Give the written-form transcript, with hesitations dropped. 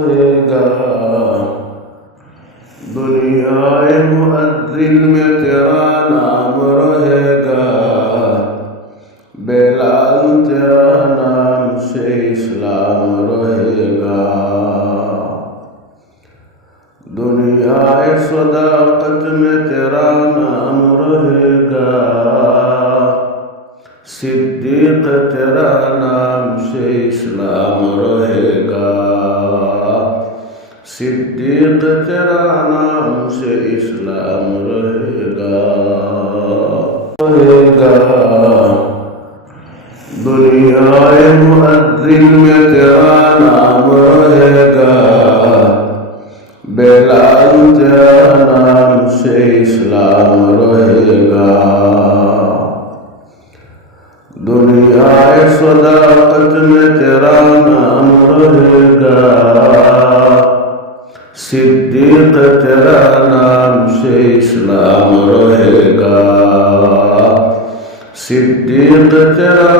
रहेगा। दुनियाए मुअद्दिन में तेरा नाम रहेगा, बेलाल तेरा नाम से इस्लाम रहेगा। दुनियाए सदाकत में तेरा नाम रहेगा, सिद्दीक तेरा नाम से इस्लाम रहेगा। सिद्दीक तेरा नाम से इस्लाम रहेगा। दुनियाए मुअद्दिन में तेरा नाम रहेगा, बेलाल तेरा नाम से इस्लाम रहेगा। दुनियाए सदाकत में तेरा नाम रहेगा, सिद्दीक तेरा नाम से इस्लाम रहेगा। सिद्दीक तेरा